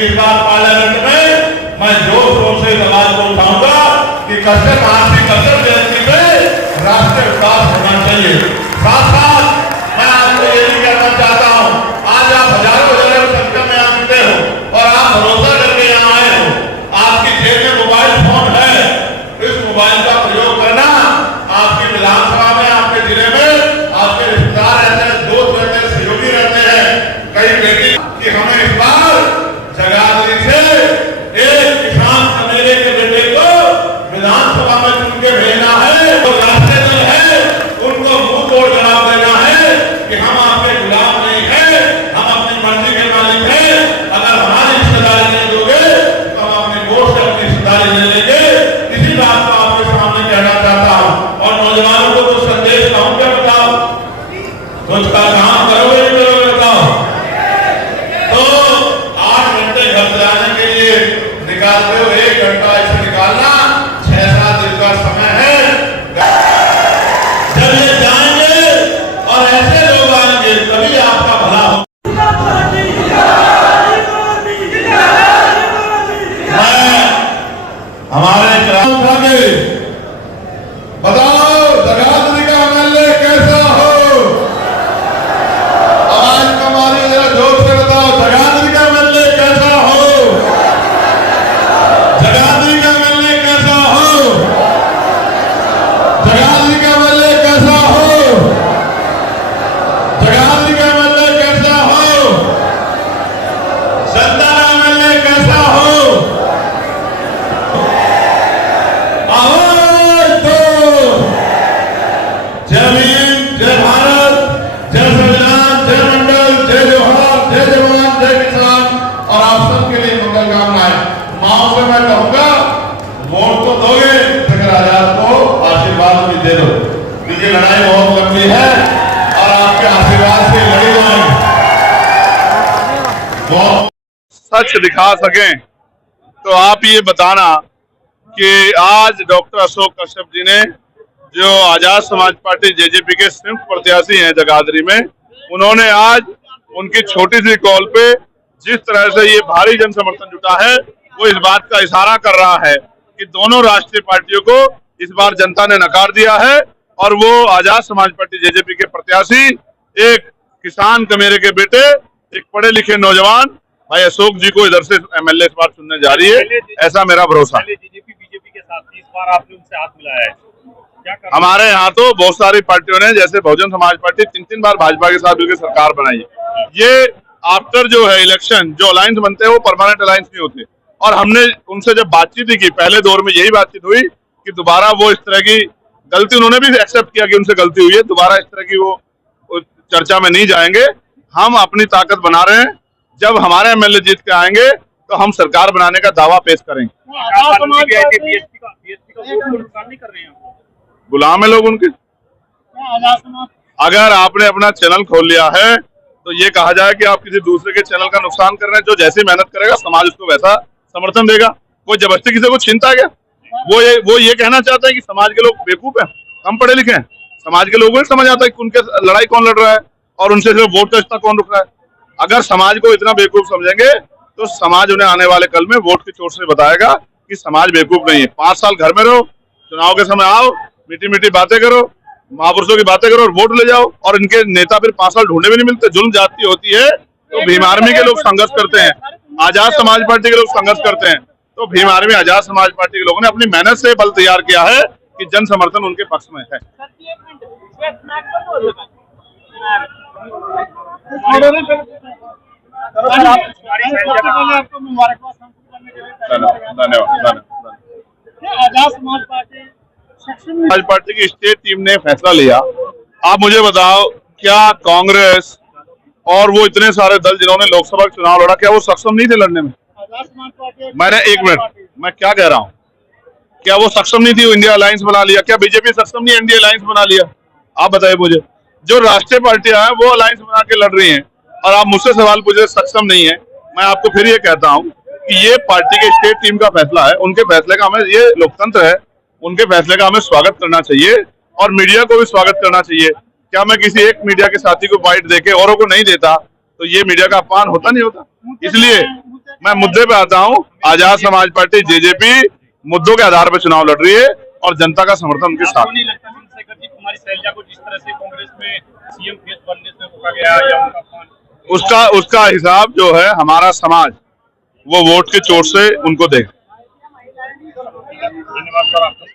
कि इस बार पार्लियामेंट में मैं जोर शोर से आवाज को उठाऊंगा कि कसरत महात्मा कसरत जयंती पे राष्ट्रीय विकास होना चाहिए। साथ साथ मैं आपको ये भी कहना चाहता हूँ, आज आप हजारों संख्या में आप जुटे हो और आप भरोसा करके यहाँ आए हो। आपकी जेब में मोबाइल फोन है, इस मोबाइल का प्रयोग करना। आपकी विधानसभा में, आपके जिले में आपके रिश्तेदार रहते हैं, दोस्त रहते हैं, सहयोगी रहते हैं, कई बेटी कि हमें इस बार जगाधरी से एक किसान समेले के बेटे को विधानसभा में चुन के भेजना है। तो राष्ट्रीय दल है, उनको मुंह तोड़ जवाब देना है कि हम आपके गुलाम नहीं है, हम अपनी मर्जी के मालिक हैं। अगर हमारी हिस्सेदारी नहीं दोगे तो हम अपने वोट से अपनी हिस्सेदारी ले लेंगे। इसी बात को आपके सामने कहना चाहता हूँ और नौजवानों को कुछ संदेश कहूँ, क्या बताओ, कुछ का काम करोगे नहीं करोगे बताओ। तो 8 घंटे घर से आने के लिए निकालते हो, 1 घंटा ऐसे निकालना, 6-7 दिन का समय है। जब ये जाएंगे और ऐसे लोग आएंगे तभी आपका भला हो। हमारे बताओ जगाधरी का एमएलए कैसा हो? आवाज कमारी जरा जोर से बताओ, जगाधरी का एमएलए कैसा हो? जगाधरी का एमएलए कैसा हो? जगाधरी का एमएलए कैसा हो? जगाधरी का एमएलए कैसा हो? सत्ता का एमएलए कैसा हो? आवाज दो। जय भीम, जय भारत, जय संविधान, जय मंडल, जय जोहार, जय जवान, जय किसान और आप सबके लिए मंगल कामनाएं। माओ से मैं कहूंगा, वोट तो दोगे, फिर आजाद को आशीर्वाद भी दे दो। ये लड़ाई बहुत लंबी है और आपके आशीर्वाद से लड़ी जाएगी। सच दिखा सकें तो आप ये बताना कि आज डॉक्टर अशोक कश्यप जी ने, जो आजाद समाज पार्टी जेजेपी के संयुक्त प्रत्याशी हैं जगाधरी में, उन्होंने आज उनकी छोटी सी कॉल पे जिस तरह से ये भारी जन समर्थन जुटा है, वो इस बात का इशारा कर रहा है कि दोनों राष्ट्रीय पार्टियों को इस बार जनता ने नकार दिया है और वो आजाद समाज पार्टी जेजेपी के प्रत्याशी, एक किसान कमेरे के बेटे, एक पढ़े लिखे नौजवान भाई अशोक जी को इधर से एमएलए इस बार चुनने जा रही है, ऐसा मेरा भरोसा है। बीजेपी के साथ इस बार आपने उनसे हाथ मिलाया है, क्या हमारे यहाँ तो बहुत सारी पार्टियों ने, जैसे बहुजन समाज पार्टी 3-3 बार भाजपा के साथ मिलकर सरकार बनाई। ये आफ्टर जो है इलेक्शन जो अलायंस बनते हैं वो परमानेंट अलायंस नहीं होते, और हमने उनसे जब बातचीत की, पहले दौर में यही बातचीत हुई कि दोबारा वो इस तरह की गलती, उन्होंने भी एक्सेप्ट किया कि उनसे गलती हुई है, दोबारा इस तरह की वो चर्चा में नहीं जाएंगे। हम अपनी ताकत बना रहे हैं, जब हमारे एमएलए जीत के आएंगे तो हम सरकार बनाने का दावा पेश करेंगे। गुलाम है लोग उनके। अगर आपने अपना चैनल खोल लिया है तो ये कहा जाए कि आप किसी दूसरे के चैनल का नुकसान कर रहे हैं। जो जैसी मेहनत करेगा समाज उसको वैसा समर्थन देगा। कोई जबरदस्ती किसी को छीनता क्या? वो ये कहना चाहता है कि समाज के लोग बेवकूफ हैं, कम पढ़े लिखे हैं। समाज के लोगों को समझ आता है कि उनके लड़ाई कौन लड़ रहा है और उनसे सिर्फ वोट का रिश्ता कौन रुक रहा है। अगर समाज को इतना बेवकूफ समझेंगे तो समाज उन्हें आने वाले कल में वोट की चोट से बताएगा कि समाज बेवकूफ नहीं है। 5 साल घर में रहो, चुनाव के समय आओ, मीठी मीठी बातें करो, महापुरुषों की बातें करो और वोट ले जाओ, और इनके नेता फिर 5 साल ढूंढने भी नहीं मिलते। जुल्म जाती होती है तो भीम आर्मी के लोग संघर्ष करते हैं, आजाद समाज पार्टी के लोग संघर्ष करते हैं। तो भीम आर्मी आजाद समाज पार्टी के लोगों ने अपनी मेहनत से बल तैयार किया है कि जन समर्थन उनके पक्ष में है। धन्यवाद। आजाद समाज पार्टी की स्टेट टीम ने फैसला लिया। आप मुझे बताओ, क्या कांग्रेस और वो इतने सारे दल जिन्होंने लोकसभा चुनाव लड़ा, क्या वो सक्षम नहीं थे लड़ने में? मैंने 1 मिनट, मैं क्या कह रहा हूँ, क्या वो सक्षम नहीं थी? वो इंडिया अलायंस बना लिया। क्या बीजेपी सक्षम नहीं इंडिया अलायंस बना लिया? आप बताइए मुझे। जो राष्ट्रीय पार्टियां हैं वो अलायंस बना के लड़ रही हैं और आप मुझसे सवाल पूछे सक्षम नहीं है। मैं आपको फिर ये कहता हूँ कि ये पार्टी के स्टेट टीम का फैसला है, उनके फैसले का हमें, ये लोकतंत्र है, उनके फैसले का हमें स्वागत करना चाहिए और मीडिया को भी स्वागत करना चाहिए। क्या मैं किसी एक मीडिया के साथी को बाइट देके औरों को नहीं देता तो ये मीडिया का अपमान होता नहीं होता? इसलिए मैं मुद्दे पे आता हूँ। आजाद समाज पार्टी जेजेपी मुद्दों के आधार पर चुनाव लड़ रही है और जनता का समर्थन उनके साथ। आपको नहीं लगता चंद्रशेखर जी कुमारी शैलजा को जिस तरह से कांग्रेस में सीएम फेस बनने से रोका गया या उनका अपमान? उसका हिसाब जो है हमारा समाज वो वोट के चोट से उनको देगा। धन्यवाद सर आपका।